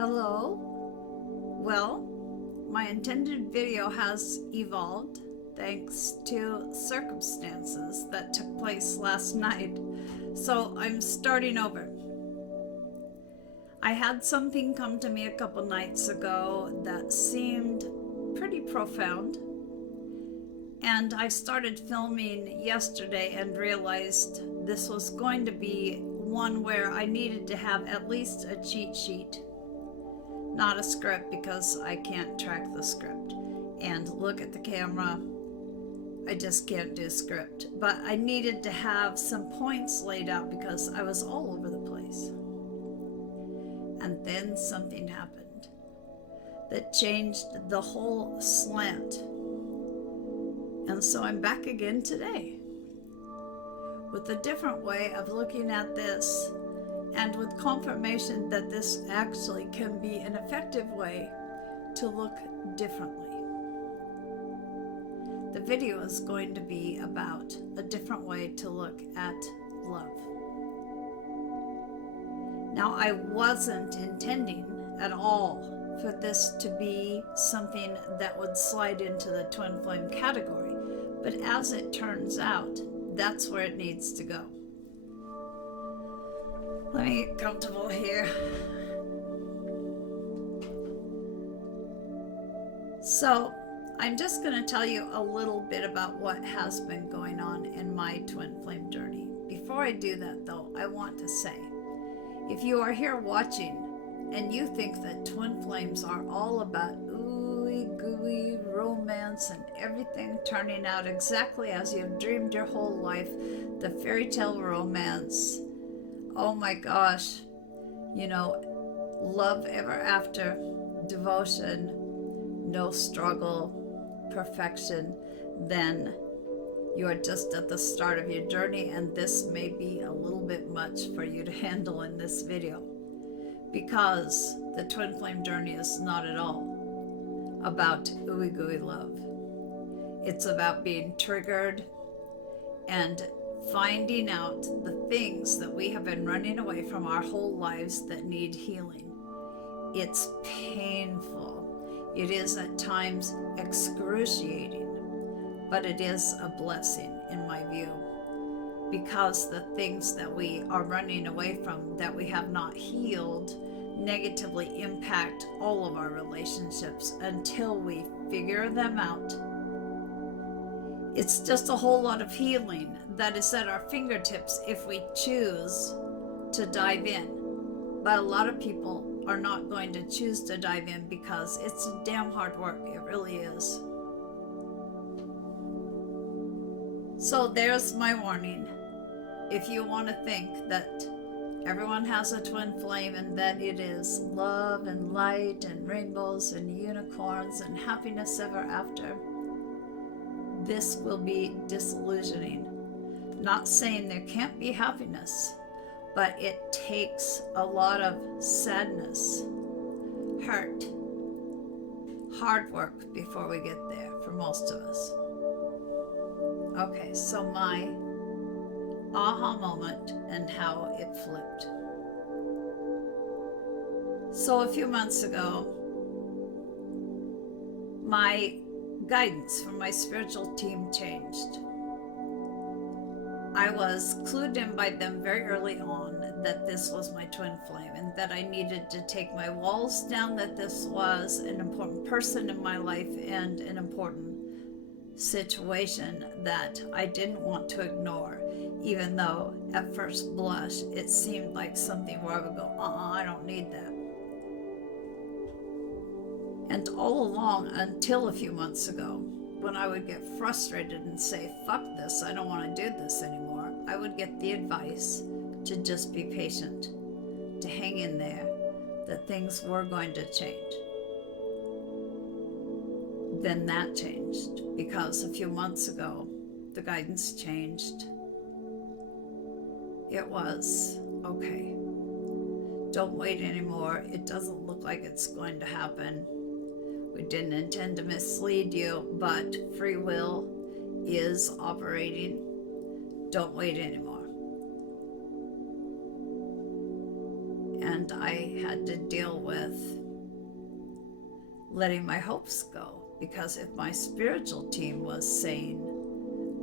Hello? Well, my intended video has evolved thanks to circumstances that took place last night, so I'm starting over. I had something come to me a couple nights ago that seemed pretty profound, and I started filming yesterday and realized this was going to be one where I needed to have at least a cheat sheet, not a script because I can't track the script. And look at the camera, I just can't do script. But I needed to have some points laid out because I was all over the place. And then something happened that changed the whole slant. And so I'm back again today with a different way of looking at this, and with confirmation that this actually can be an effective way to look differently. The video is going to be about a different way to look at love. Now, I wasn't intending at all for this to be something that would slide into the twin flame category, but as it turns out, that's where it needs to go. Let me get comfortable here. So, I'm just going to tell you a little bit about what has been going on in my twin flame journey. Before I do that, though, I want to say, if you are here watching and you think that twin flames are all about ooey gooey romance and everything turning out exactly as you've dreamed your whole life, the fairy tale romance, oh my gosh, love ever after, devotion, no struggle, perfection, then you're just at the start of your journey, and this may be a little bit much for you to handle in this video, because the twin flame journey is not at all about ooey gooey love. It's about being triggered and finding out the things that we have been running away from our whole lives that need healing. It's painful. It is at times excruciating, but it is a blessing in my view, because the things that we are running away from that we have not healed negatively impact all of our relationships until we figure them out. It's just a whole lot of healing that is at our fingertips if we choose to dive in. But a lot of people are not going to choose to dive in because it's damn hard work. It really is. So there's my warning. If you want to think that everyone has a twin flame and that it is love and light and rainbows and unicorns and happiness ever after, this will be disillusioning. Not saying there can't be happiness, but it takes a lot of sadness, hurt, hard work before we get there for most of us. Okay, so my aha moment and how it flipped. So a few months ago, my guidance from my spiritual team changed. I was clued in by them very early on that this was my twin flame and that I needed to take my walls down, that this was an important person in my life and an important situation that I didn't want to ignore, even though at first blush it seemed like something where I would go, I don't need that. And all along, until a few months ago, when I would get frustrated and say, fuck this, I don't want to do this anymore, I would get the advice to just be patient, to hang in there, that things were going to change. Then that changed, because a few months ago, the guidance changed. It was, okay, don't wait anymore. It doesn't look like it's going to happen. We didn't intend to mislead you, but free will is operating. Don't wait anymore. And And I had to deal with letting my hopes go, because if my spiritual team was saying,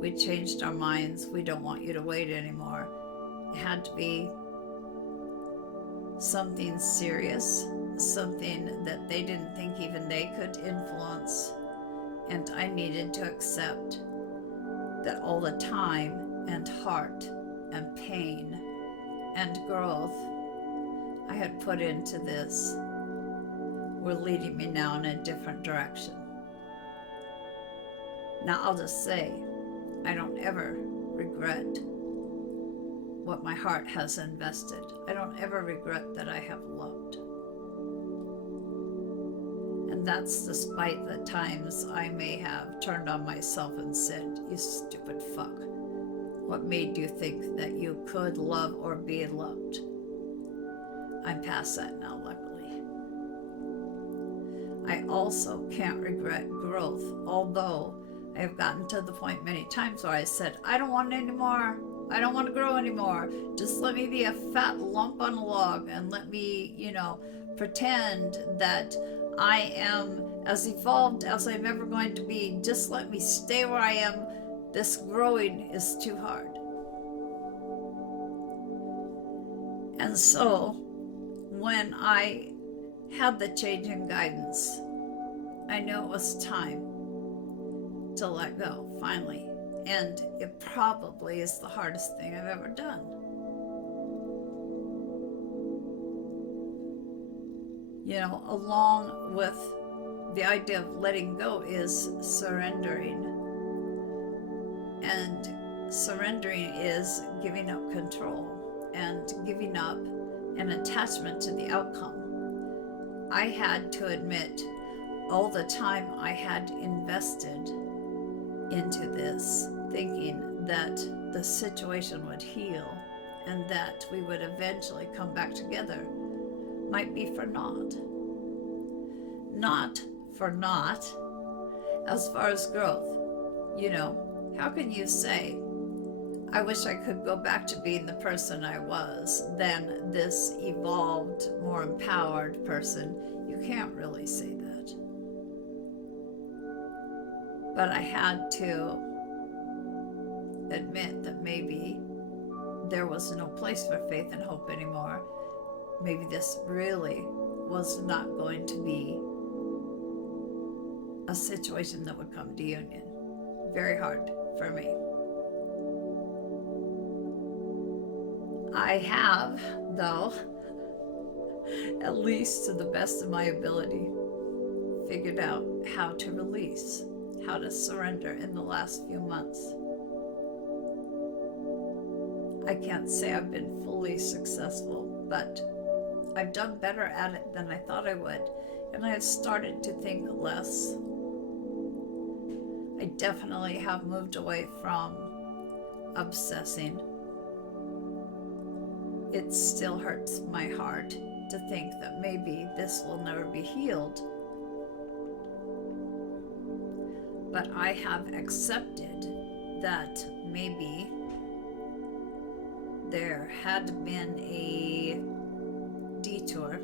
we changed our minds, we don't want you to wait anymore, it had to be something serious, something that they didn't think even they could influence. And I needed to accept that all the time and heart and pain and growth I had put into this were leading me now in a different direction. Now I'll just say, I don't ever regret what my heart has invested. I don't ever regret that I have loved. And that's despite the times I may have turned on myself and said, you stupid fuck. What made you think that you could love or be loved? I'm past that now, luckily. I also can't regret growth, although I have gotten to the point many times where I said, I don't want any more. I don't want to grow anymore. Just let me be a fat lump on a log and let me, pretend that I am as evolved as I'm ever going to be. Just let me stay where I am. This growing is too hard. And so when I had the change in guidance, I knew it was time to let go, finally. And it probably is the hardest thing I've ever done. Along with the idea of letting go is surrendering. And surrendering is giving up control and giving up an attachment to the outcome. I had to admit all the time I had invested into this, thinking that the situation would heal and that we would eventually come back together, might be for naught. Not for naught as far as growth. How can you say, I wish I could go back to being the person I was, than this evolved, more empowered person? You can't really say that. But I had to admit that maybe there was no place for faith and hope anymore. Maybe this really was not going to be a situation that would come to union. Very hard for me. I have, though, at least to the best of my ability, figured out how to release, how to surrender in the last few months. I can't say I've been fully successful, but I've done better at it than I thought I would, and I have started to think less. I definitely have moved away from obsessing. It still hurts my heart to think that maybe this will never be healed. But I have accepted that maybe there had been a detour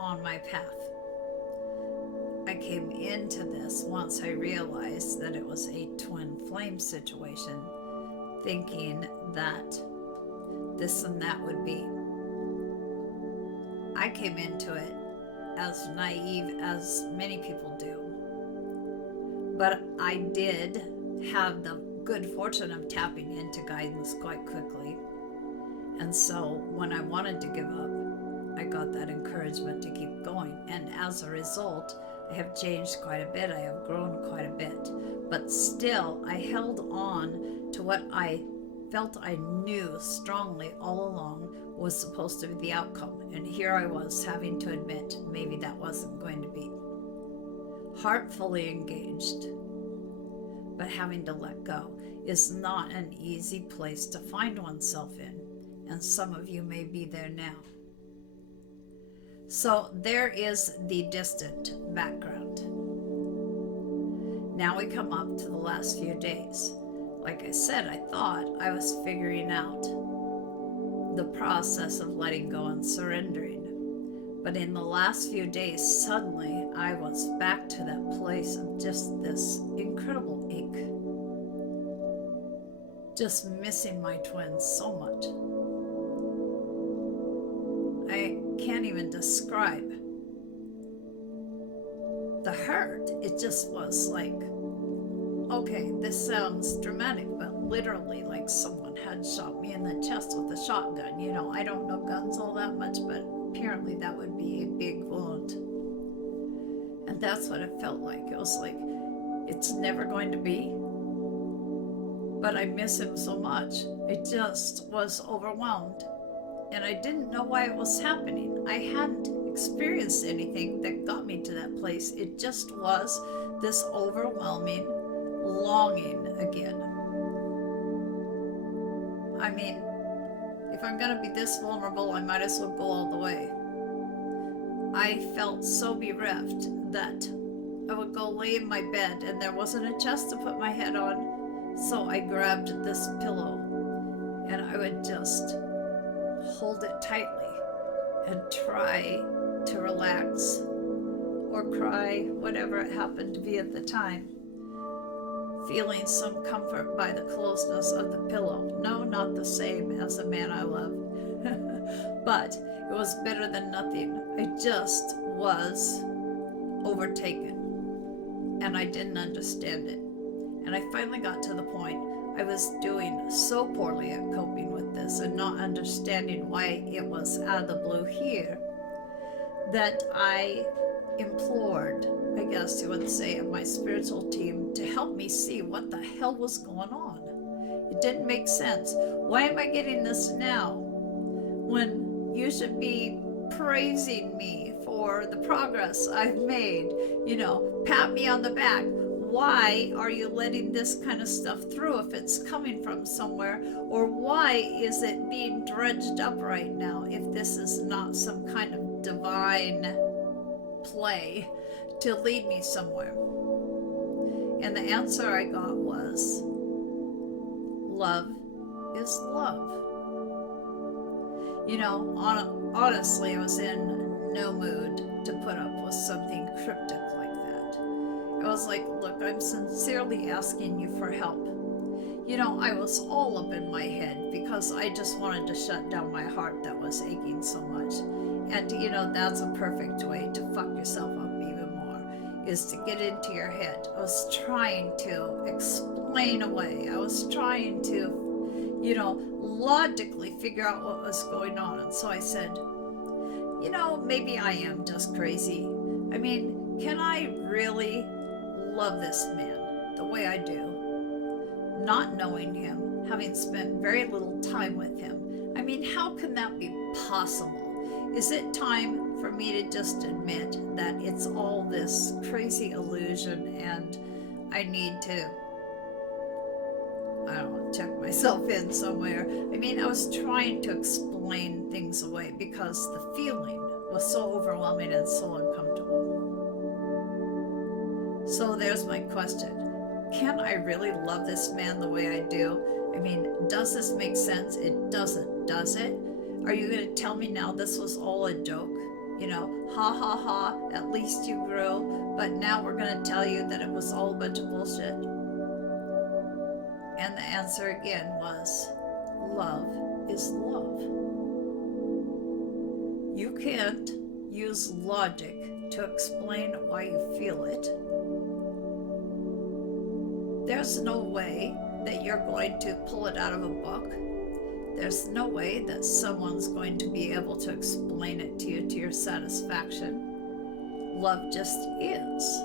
on my path. I came into this once I realized that it was a twin flame situation, thinking that this and that would be. I came into it as naive as many people do. But I did have the good fortune of tapping into guidance quite quickly. And so when I wanted to give up, I got that encouragement to keep going. And as a result, I have changed quite a bit. I have grown quite a bit. But still, I held on to what I felt I knew strongly all along was supposed to be the outcome. And here I was having to admit maybe that wasn't going to be. Heartfully engaged, but having to let go is not an easy place to find oneself in. And some of you may be there now. So there is the distant background. Now we come up to the last few days. Like I said, I thought I was figuring out the process of letting go and surrendering. But in the last few days, suddenly I was back to that place of just this incredible ache. Just missing my twins so much. I can't even describe the hurt. It just was like, okay, this sounds dramatic, but literally like someone had shot me in the chest with a shotgun. You know, I don't know guns all that much, but apparently that would be a big wound. And that's what it felt like. It was like, it's never going to be. But I miss him so much. I just was overwhelmed. And I didn't know why it was happening. I hadn't experienced anything that got me to that place. It just was this overwhelming longing again. I mean, if I'm gonna be this vulnerable, I might as well go all the way. I felt so bereft that I would go lay in my bed and there wasn't a chest to put my head on, so I grabbed this pillow and I would just hold it tightly and try to relax or cry, whatever it happened to be at the time, feeling some comfort by the closeness of the pillow. No, not the same as the man I love, but it was better than nothing. I just was overtaken and I didn't understand it. And I finally got to the point I was doing so poorly at coping with this and not understanding why it was out of the blue here that I implored, I guess you would say, my spiritual team to help me see what the hell was going on. It didn't make sense. Why am I getting this now when you should be praising me for the progress I've made? You know, pat me on the back. Why are you letting this kind of stuff through if it's coming from somewhere? Or why is it being dredged up right now if this is not some kind of divine play to lead me somewhere? And the answer I got was, love is love. You know, honestly, I was in no mood to put up with something cryptic like that. I was like, look, I'm sincerely asking you for help. You know, I was all up in my head because I just wanted to shut down my heart that was aching so much. And, you know, that's a perfect way to fuck yourself up even more, is to get into your head. I was trying to explain away. I was trying to, you know, logically figure out what was going on. And so I said, you know, maybe I am just crazy. I mean, can I really love this man the way I do, not knowing him, having spent very little time with him? I mean, how can that be possible? Is it time for me to just admit that it's all this crazy illusion and I need to, I don't know, check myself in somewhere? I mean, I was trying to explain things away because the feeling was so overwhelming and so uncomfortable. So there's my question. Can I really love this man the way I do? I mean, does this make sense? It doesn't, does it? Are you going to tell me now this was all a joke? You know, ha ha ha, at least you grew, but now we're going to tell you that it was all a bunch of bullshit? And the answer again was, love is love. You can't use logic to explain why you feel it. There's no way that you're going to pull it out of a book. There's no way that someone's going to be able to explain it to you to your satisfaction. Love just is.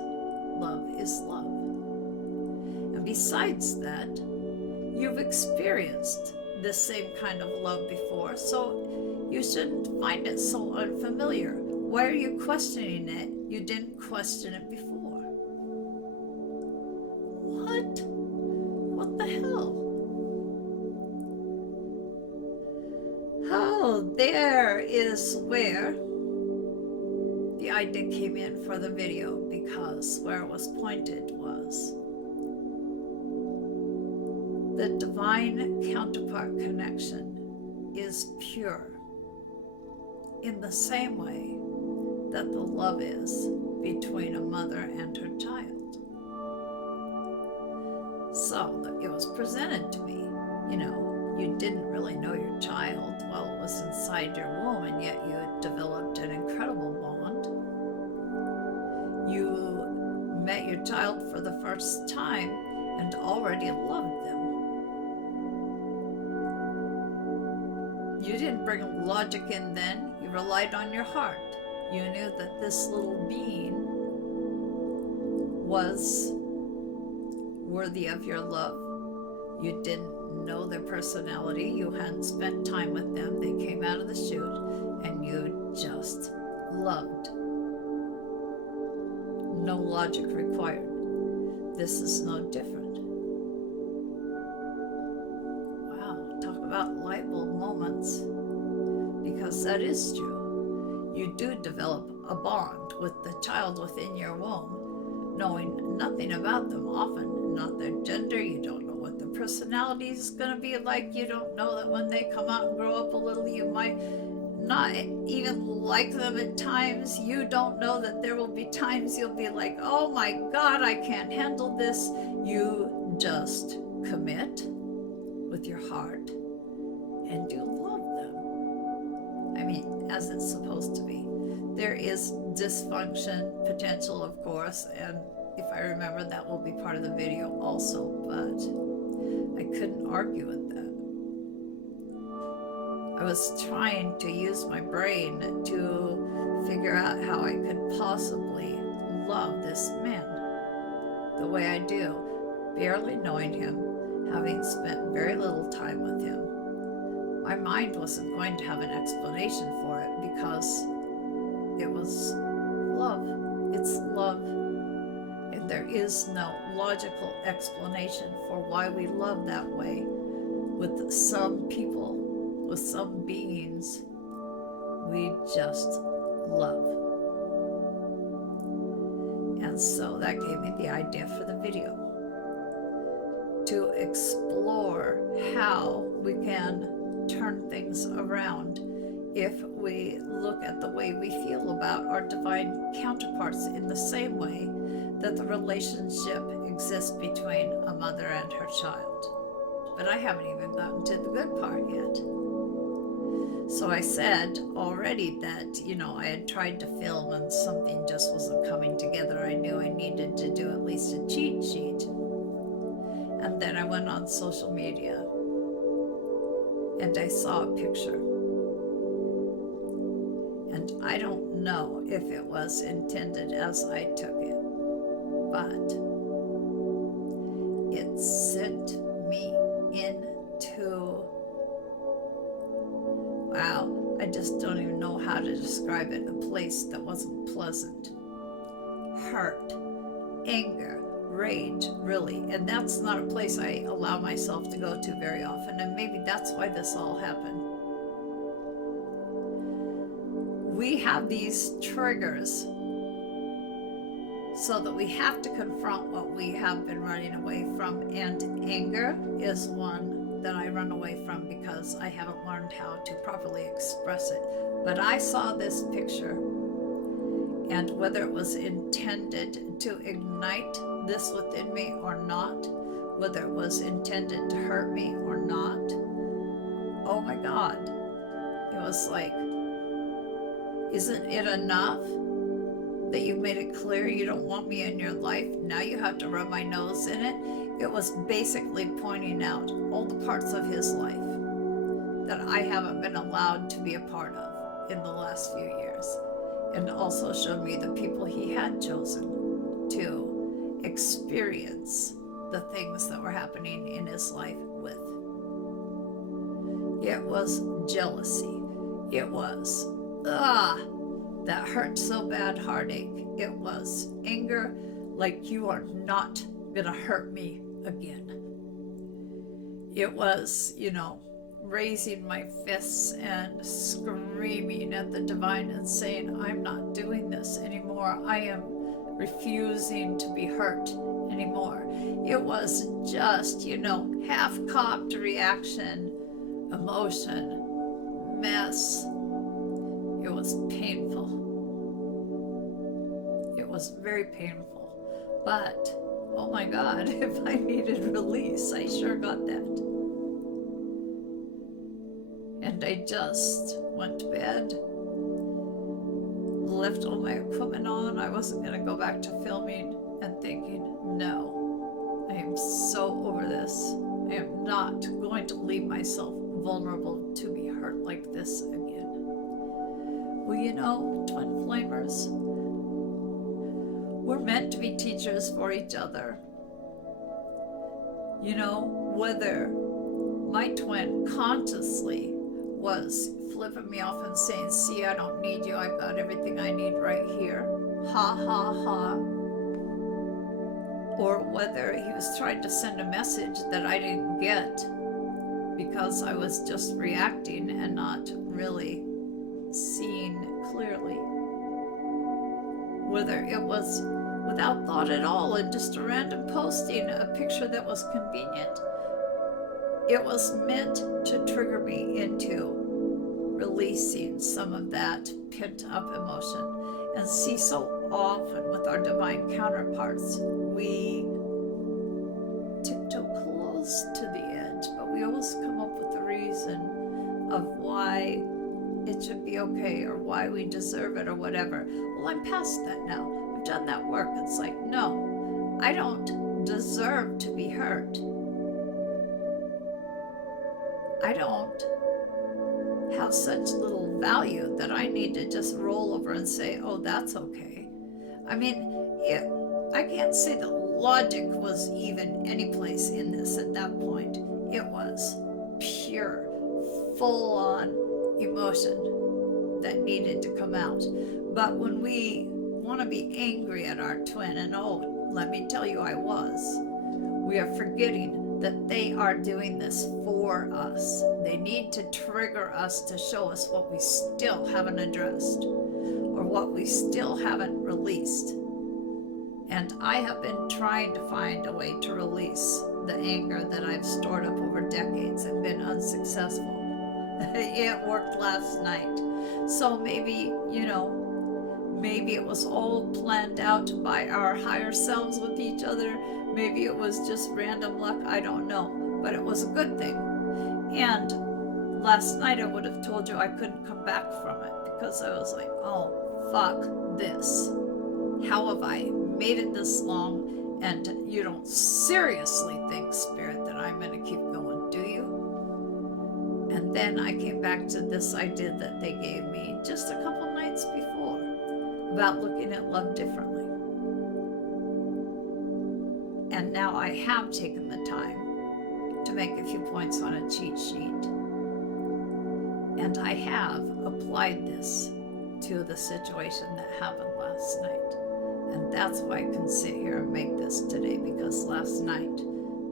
Love is love. And besides that, you've experienced this same kind of love before, so you shouldn't find it so unfamiliar. Why are you questioning it? You didn't question it before. What? What the hell? Oh, there is where the idea came in for the video, because where it was pointed was the divine counterpart connection is pure in the same way that the love is between a mother and her child. So it was presented to me, you didn't really know your child while it was inside your womb, and yet you had developed an incredible bond. You met your child for the first time and already loved them. You didn't bring logic in then, you relied on your heart. You knew that this little being was worthy of your love. You didn't know their personality, you hadn't spent time with them, they came out of the chute, and you just loved. No logic required. This is no different. Wow, talk about light bulb moments, because that is true. You do develop a bond with the child within your womb, knowing nothing about them, often not their gender, you don't know what their personality is going to be like, you don't know that when they come out and grow up a little, you might not even like them at times. You don't know that there will be times you'll be like, oh my God, I can't handle this. You just commit with your heart and you love them. I mean, as it's supposed to be. There is dysfunction potential, of course, and if I remember, that will be part of the video also, but I couldn't argue with that. I was trying to use my brain to figure out how I could possibly love this man the way I do, barely knowing him, having spent very little time with him. My mind wasn't going to have an explanation for it because it was love. It's love. And there is no logical explanation for why we love that way with some people. With some beings, we just love. And so that gave me the idea for the video, to explore how we can turn things around if we look at the way we feel about our divine counterparts in the same way that the relationship exists between a mother and her child. But I haven't even gotten to the good part yet. So I said already that, I had tried to film and something just wasn't coming together. I knew I needed to do at least a cheat sheet. And then I went on social media and I saw a picture. And I don't know if it was intended as I took it, but it sent me into, wow, I just don't even know how to describe it, a place that wasn't pleasant. Hurt, anger, rage, really. And that's not a place I allow myself to go to very often, and maybe that's why this all happened. We have these triggers so that we have to confront what we have been running away from, and anger is one that I run away from because I haven't learned how to properly express it. But I saw this picture, and whether it was intended to ignite this within me or not, whether it was intended to hurt me or not, oh my God, it was like, isn't it enough that you made it clear you don't want me in your life? Now you have to rub my nose in it. It was basically pointing out all the parts of his life that I haven't been allowed to be a part of in the last few years, and also showed me the people he had chosen to experience the things that were happening in his life with. It was jealousy. It was that hurt so bad, heartache. It was anger, like you are not gonna hurt me again. It was, raising my fists and screaming at the divine and saying, I'm not doing this anymore. I am refusing to be hurt anymore. It was just, half-cocked reaction, emotion, mess. It was painful. It was very painful. But, oh my God, if I needed release, I sure got that. And I just went to bed, left all my equipment on. I wasn't going to go back to filming, and thinking, no, I am so over this. I am not going to leave myself vulnerable to be hurt like this again. Well, you know, twin flamers, we're meant to be teachers for each other. You know, whether my twin consciously was flipping me off and saying, see, I don't need you, I've got everything I need right here, ha ha ha, or whether he was trying to send a message that I didn't get because I was just reacting and not really seeing clearly. Whether it was without thought at all and just a random posting, a picture that was convenient, it was meant to trigger me into releasing some of that pent-up emotion. And see, so often with our divine counterparts, we tiptoe close to the edge, but we always come up with a reason of why it should be okay or why we deserve it or whatever. Well, I'm past that now. I've done that work. It's like, no, I don't deserve to be hurt. I don't have such little value that I need to just roll over and say, oh, that's okay. I mean, I can't say that logic was even any place in this at that point. It was pure, full-on emotion that needed to come out. But when we want to be angry at our twin, and oh, let me tell you, I was, we are forgetting that they are doing this for us. They need to trigger us to show us what we still haven't addressed or what we still haven't released. And I have been trying to find a way to release the anger that I've stored up over decades and been unsuccessful. It worked last night. So maybe, you know, maybe it was all planned out by our higher selves with each other. Maybe it was just random luck. I don't know. But it was a good thing. And last night I would have told you I couldn't come back from it because I was like, oh, fuck this. How have I made it this long? And you don't seriously think, Spirit, that I'm going to keep going, do you? And then I came back to this idea that they gave me just a couple nights before about looking at love differently. And now I have taken the time to make a few points on a cheat sheet. And I have applied this to the situation that happened last night. And that's why I can sit here and make this today, because last night,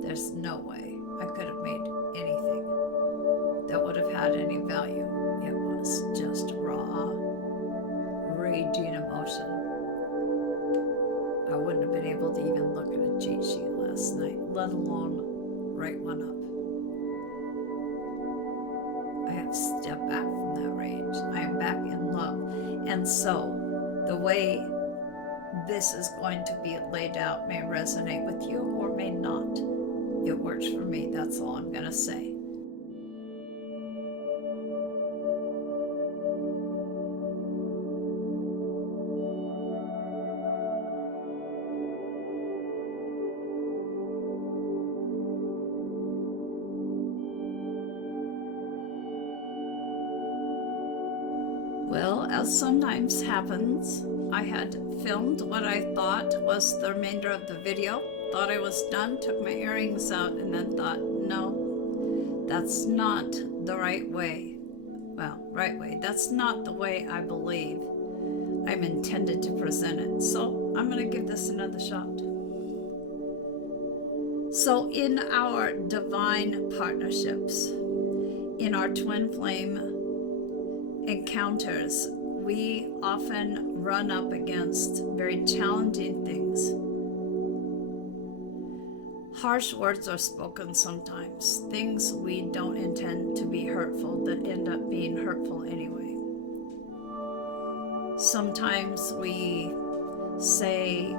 there's no way I could have made anything that would have had any value. It was just raw, raging emotion. I wouldn't have been able to even look at a cheat sheet last night, let alone write one up. I have stepped back from that rage. I am back in love. And so the way this is going to be laid out may resonate with you or may not. It works for me. That's all I'm going to say. Well, as sometimes happens, I had filmed what I thought was the remainder of the video, thought I was done, took my earrings out, and then thought, no, that's not the right way. Well, right way. That's not the way I believe I'm intended to present it. So I'm going to give this another shot. So in our divine partnerships, in our twin flame encounters, we often run up against very challenging things. Harsh words are spoken sometimes, things we don't intend to be hurtful that end up being hurtful anyway. Sometimes we say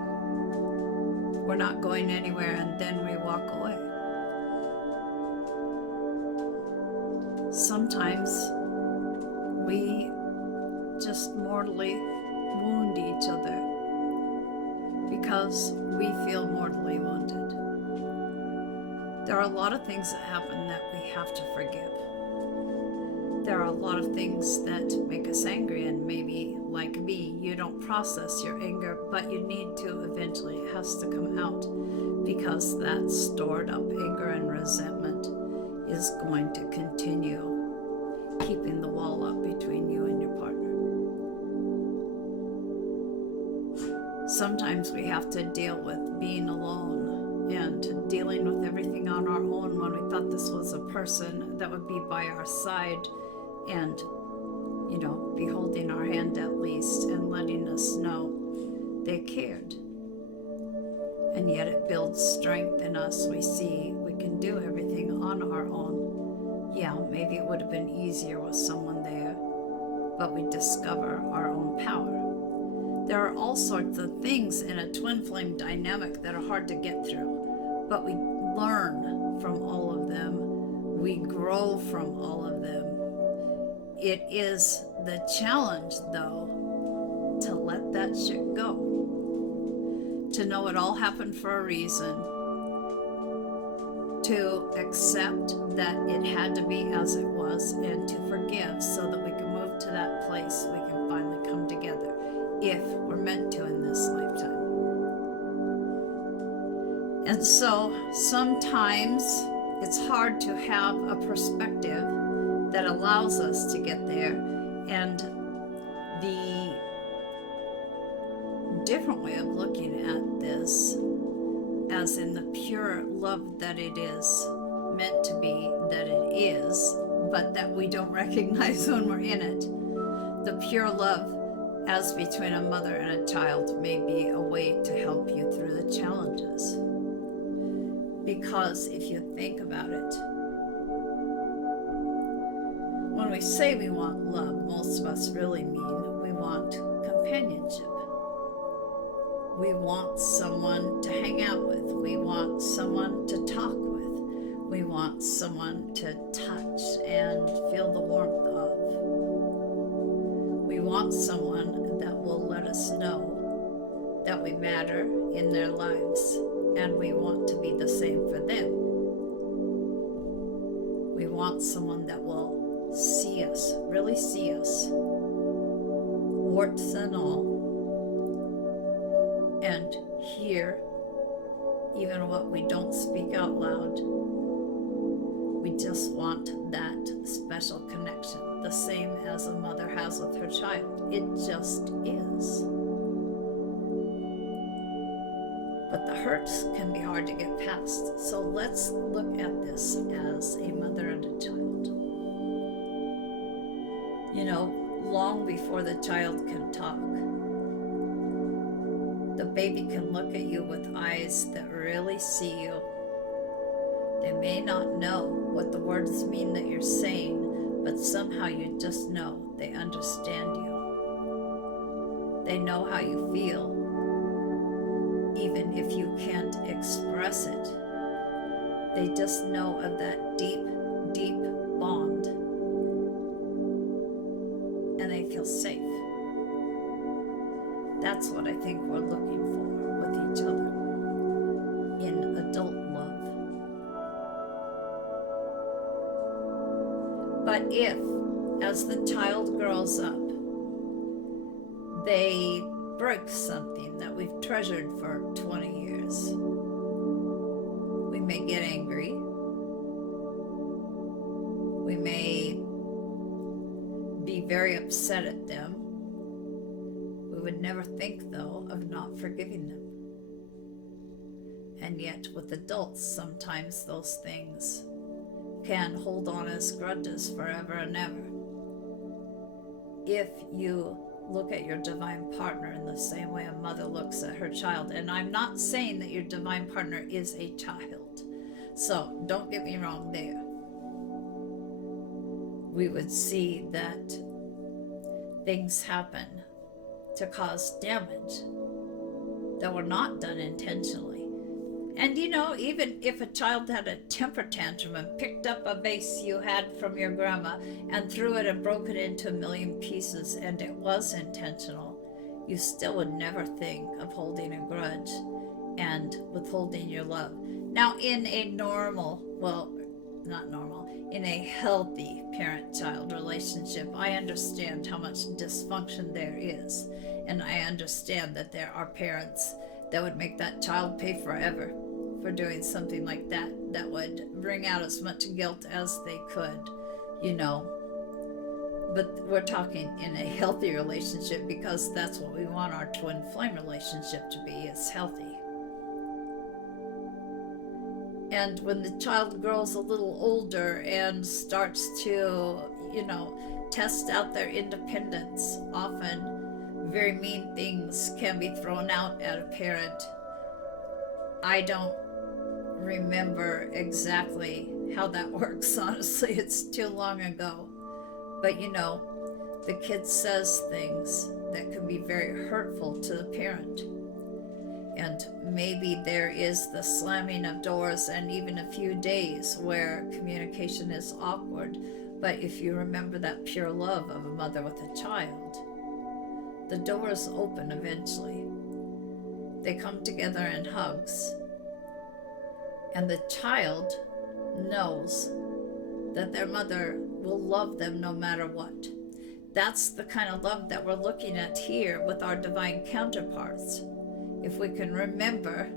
we're not going anywhere and then we walk away. Sometimes we just mortally wound each other because we feel mortally wounded. There are a lot of things that happen that we have to forgive. There are a lot of things that make us angry, and maybe, like me, you don't process your anger, but you need to eventually. It has to come out because that stored up anger and resentment is going to continue keeping the wall up between you and your partner. Sometimes we have to deal with being alone and dealing with everything on our own when we thought this was a person that would be by our side and, be holding our hand at least and letting us know they cared. And yet it builds strength in us. We see we can do everything on our own. Yeah, maybe it would have been easier with someone there, but we discover our own power. There are all sorts of things in a twin flame dynamic that are hard to get through, but we learn from all of them. We grow from all of them. It is the challenge, though, to let that shit go. To know it all happened for a reason. To accept that it had to be as it was, and to forgive so that we can move to that place we can finally come together. If we're meant to in this lifetime. And so sometimes it's hard to have a perspective that allows us to get there, and the different way of looking at this, as in the pure love that it is meant to be, that it is, but that we don't recognize when we're in it. The pure love as between a mother and a child may be a way to help you through the challenges. Because if you think about it, when we say we want love, most of us really mean we want companionship. We want someone to hang out with. We want someone to talk with. We want someone to touch and feel the warmth of. We want someone that will let us know that we matter in their lives, and we want to be the same for them. We want someone that will see us, really see us, warts and all, and hear even what we don't speak out loud. We just want that special connection, the same as a mother has with her child. It just is. But the hurts can be hard to get past. So let's look at this as a mother and a child. Long before the child can talk, the baby can look at you with eyes that really see you. They may not know what the words mean that you're saying, but somehow you just know they understand you. They know how you feel, even if you can't express it. They just know of that deep, deep bond, and they feel safe. That's what I think we're looking for with each other in adult love. But if, as the child grows up, they break something that we've treasured for 20 years, we may get angry. We may be very upset at them. We would never think, though, of not forgiving them. And yet, with adults, sometimes those things can hold on as grudges forever and ever. If you look at your divine partner in the same way a mother looks at her child. And I'm not saying that your divine partner is a child. So don't get me wrong there. We would see that things happen to cause damage that were not done intentionally. And even if a child had a temper tantrum and picked up a vase you had from your grandma and threw it and broke it into a million pieces and it was intentional, you still would never think of holding a grudge and withholding your love. Now, in a in a healthy parent-child relationship, I understand how much dysfunction there is. And I understand that there are parents that would make that child pay forever for doing something like that, that would bring out as much guilt as they could, But we're talking in a healthy relationship, because that's what we want our twin flame relationship to be, is healthy. And when the child grows a little older and starts to, test out their independence, often very mean things can be thrown out at a parent. I don't remember exactly how that works, honestly. It's too long ago. But the kid says things that can be very hurtful to the parent. And maybe there is the slamming of doors and even a few days where communication is awkward. But if you remember that pure love of a mother with a child, the doors open eventually. They come together in hugs. And the child knows that their mother will love them no matter what. That's the kind of love that we're looking at here with our divine counterparts. If we can remember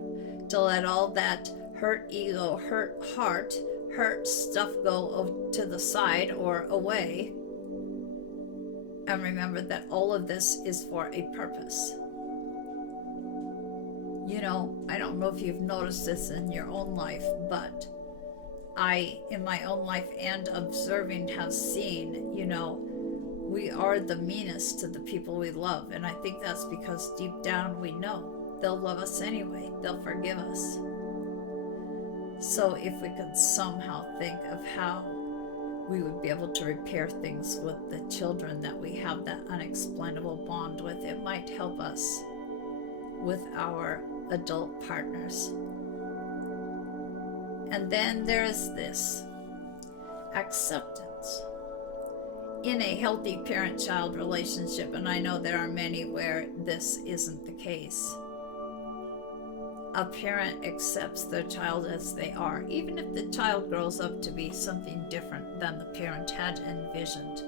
to let all that hurt ego, hurt heart, hurt stuff go to the side or away, and remember that all of this is for a purpose. I don't know if you've noticed this in your own life, but I, in my own life and observing, have seen, we are the meanest to the people we love. And I think that's because deep down we know they'll love us anyway. They'll forgive us. So if we could somehow think of how we would be able to repair things with the children that we have that unexplainable bond with, it might help us with our adult partners. And then there is this acceptance. In a healthy parent-child relationship, and I know there are many where this isn't the case, a parent accepts their child as they are, even if the child grows up to be something different than the parent had envisioned.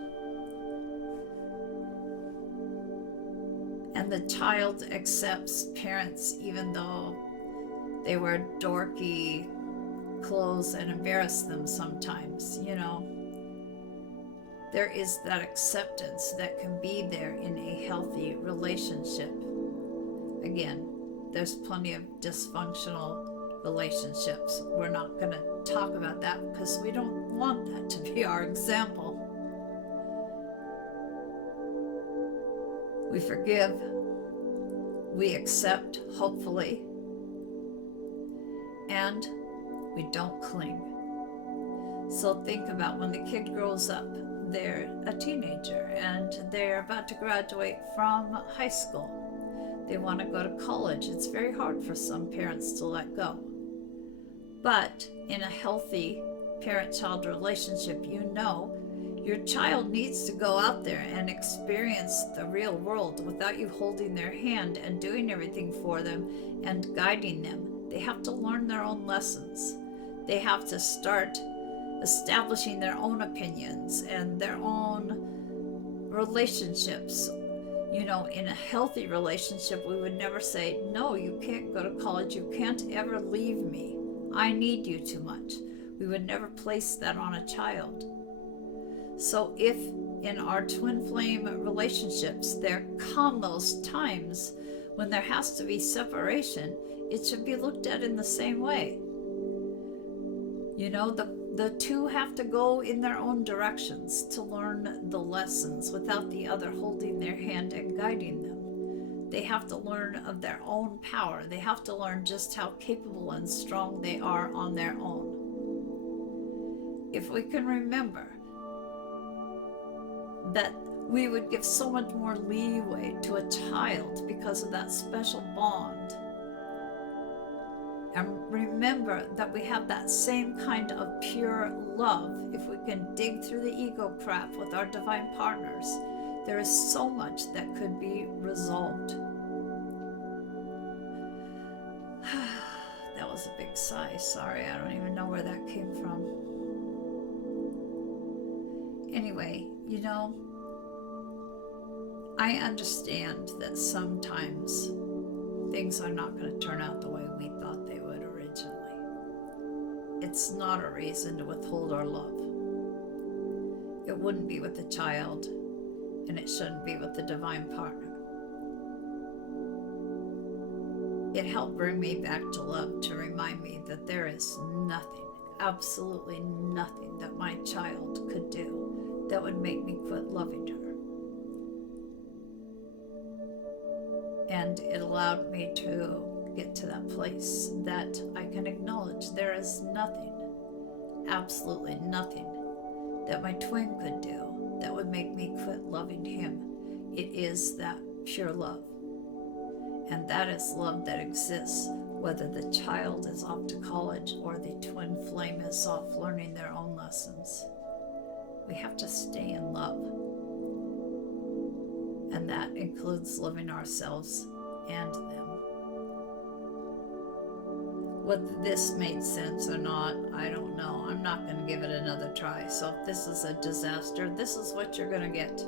And the child accepts parents even though they wear dorky clothes and embarrass them sometimes, There is that acceptance that can be there in a healthy relationship. Again, there's plenty of dysfunctional relationships. We're not going to talk about that because we don't want that to be our example. We forgive, we accept, hopefully, and we don't cling. So think about when the kid grows up, they're a teenager and they're about to graduate from high school. They want to go to college. It's very hard for some parents to let go. But in a healthy parent-child relationship, your child needs to go out there and experience the real world without you holding their hand and doing everything for them and guiding them. They have to learn their own lessons. They have to start establishing their own opinions and their own relationships. In a healthy relationship, we would never say, no, you can't go to college. You can't ever leave me. I need you too much. We would never place that on a child. So if in our twin flame relationships there come those times when there has to be separation, it should be looked at in the same way. the two have to go in their own directions to learn the lessons without the other holding their hand and guiding them. They have to learn of their own power. They have to learn just how capable and strong they are on their own. If we can remember that we would give so much more leeway to a child because of that special bond, and remember that we have that same kind of pure love, if we can dig through the ego crap with our divine partners, there is so much that could be resolved. That was a big sigh. Sorry, I don't even know where that came from. Anyway, you know, I understand that sometimes things are not going to turn out the way we thought they would originally. It's not a reason to withhold our love. It wouldn't be with the child, and it shouldn't be with the divine partner. It helped bring me back to love, to remind me that there is nothing, absolutely nothing that my child could do that would make me quit loving her. And it allowed me to get to that place that I can acknowledge there is nothing, absolutely nothing, that my twin could do that would make me quit loving him. It is that pure love. And that is love that exists whether the child is off to college or the twin flame is off learning their own lessons. We have to stay in love. And that includes loving ourselves and them. Whether this made sense or not, I don't know. I'm not going to give it another try. So if this is a disaster, this is what you're going to get.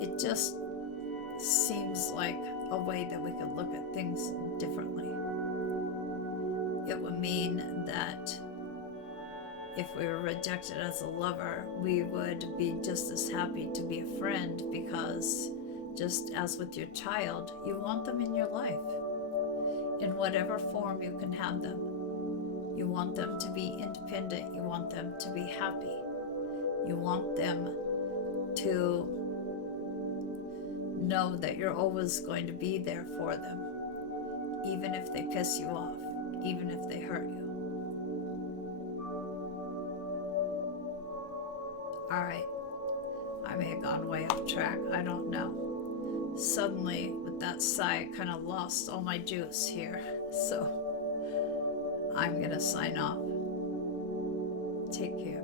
It just seems like a way that we could look at things differently. It would mean that if we were rejected as a lover, we would be just as happy to be a friend, because just as with your child, you want them in your life. In whatever form you can have them. You want them to be independent. You want them to be happy. You want them to know that you're always going to be there for them, even if they piss you off, even if they hurt you. All right, I may have gone way off track, I don't know. Suddenly, with that sigh, I kind of lost all my juice here, so I'm gonna sign off. Take care.